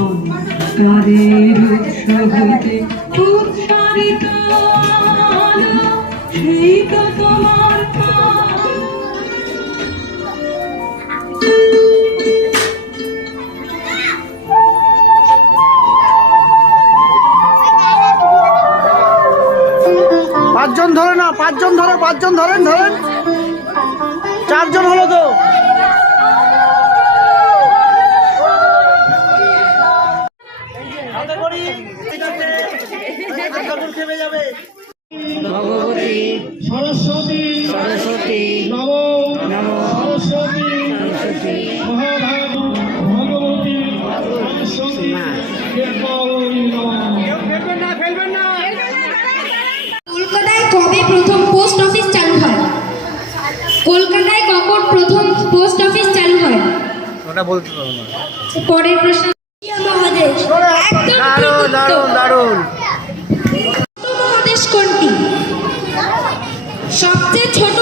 অন্ধকারের উৎস হইতে উৎসারিত আলো, সেই তো তোমার পাঁচজন ধরে না, পাঁচজন ধরো, পাঁচজন ধরেন, ধরেন, চারজন হলো তো। ভগবতী সরস্বতী সরস্বতী নম নম সরস্বতী সরস্বতী ভগবতী সরস্বতী কলকাতায় কবে প্রথম পোস্ট অফিস চালু হয়? কলকাতায় কখন প্রথম পোস্ট অফিস চালু হয়? ওটা বলতে পারবো না। পরের প্রশ্ন, মহাদেশ একদম দারুণ দারুণ দারুণ। ছোট মহাদেশ কোনটি? সবচেয়ে ছোট